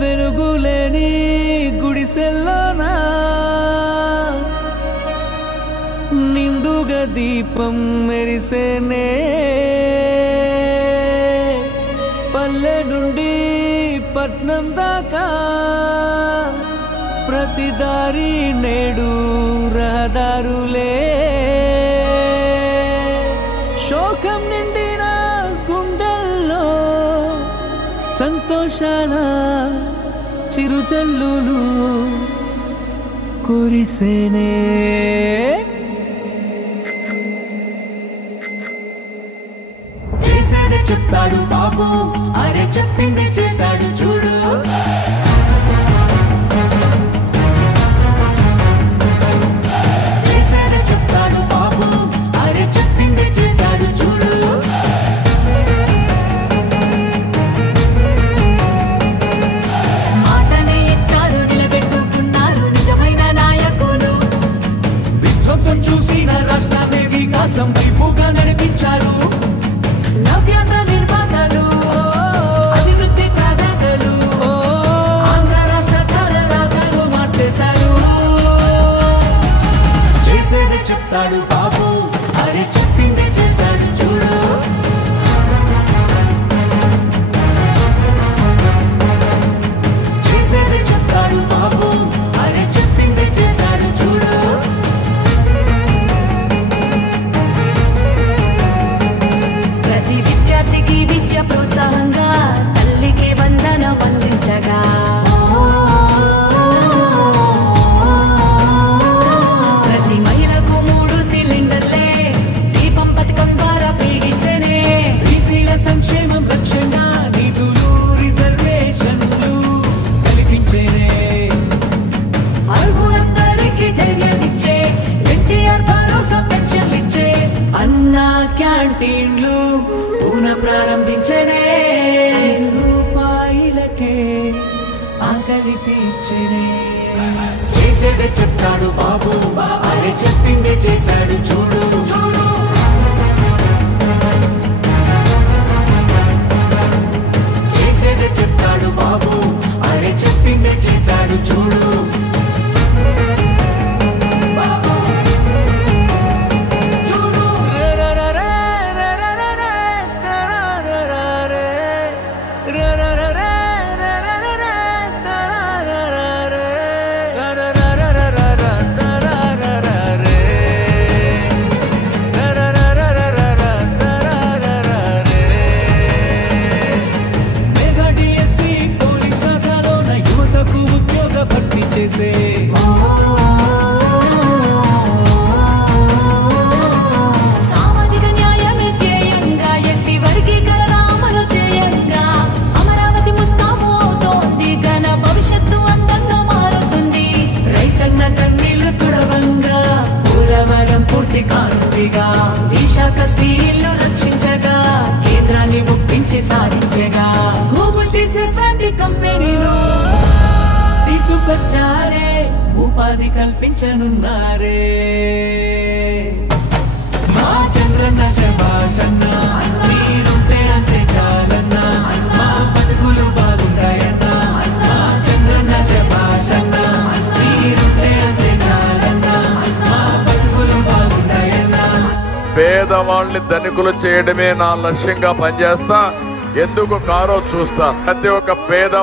వెలుగులేని గుడిసెల్లోనా నిండుగా దీపం మెరిసేనే పల్లె నుండి పట్నం దాకా ప్రతి దారి నేడు రహదారులే శోకం నిండిన గుండెల్లో సంతోషాల చిరుజల్లులు కురిసేనే చేసేది చెప్తాడు బాబు అరే చెప్పింది చేశాడు చూడు చేసేది చెప్తాడు బాబు అరే చెప్పింది చేశాడు చూడు మాటనే ఇచ్చారు నిలబెట్టుకున్నారు నిజమైన నాయకులు విధ్వంసం చూసిన రాష్ట్రాన్ని వికాసం వైపుగా నడిపించారు నవ్యాంధ్ర నిర్మాతలు అభివృద్ధి ప్రదాతలు ఆంధ్ర రాష్ట్ర తలరాతలు మార్చేశారు చేసేది చెప్తాడు బాబు అరే చెప్పింది చేశాడు చూడు చేసేది చెప్తాడు బాబు అరే చెప్పింది చేశాడు చూడు ప్రతి విద్యార్థికి విద్య ప్రోత్సాహంగా తల్లికి వందనం అందించగా ప్రతి మహిళకు 3 సిలిండర్లే దీపం పథకం ద్వారా వెలిగించనే బీసీల సంక్షేమం లక్ష్యంగా నిధులు రిజర్వేషన్లు కల్పించేనే అర్హులందరికీ ధైర్యాన్నిచ్చే ఎన్టీఆర్ భరోసా పెన్షన్లిచ్చే అన్నా క్యాంటీన్లు పునః ప్రారంభించనే రూపాయలకే ఆకలి తీర్చనే చేసేది చెప్తాడు బాబు అరే చెప్పింది చేశాడు చూడు చేసేది చెప్తాడు బాబు అరే చెప్పింది చేశాడు చూడు బాబు చూడు మెగాడిఎస్సి పోలీస్ శాఖలోన యువతకు ఉద్యోగ భర్తీ చేసే సామాజిక న్యాయమే ధ్యేయంగా ఎస్సీ వర్గీకరణ అమలు చేయంగా అమరావతి ముస్తాబు అవుతోంది ఘన భవిష్యత్తు అందంగా మారుతుంది రైతన్న కన్నీళ్లు తుడవంగా పూరవరం పూర్తి కానుందిగా విశాఖ స్టీల్ను రక్షించగా కేంద్రాన్ని ఒప్పించి సాధించగా గూగుల్ టీసీఎస్ లాంటి కంపెనీలు తీసుకొచ్చారే ఉపాధి కల్పించనున్నారే మా చంద్రన్న శభాషన్న మీరుంటే అంతే చాలన్న మా బతుకులు బాగుంటాయన్న మా చంద్రన్న శభాషన్న మీరుంటే అంతే చాలన్న మా బతుకులు బాగుంటాయన్న పేదవాళ్ళని ధనికులు చేయడమే నా లక్ష్యంగా పనిచేస్తా. ఎందుకు కారో చూస్తా. ప్రతి ఒక్క పేద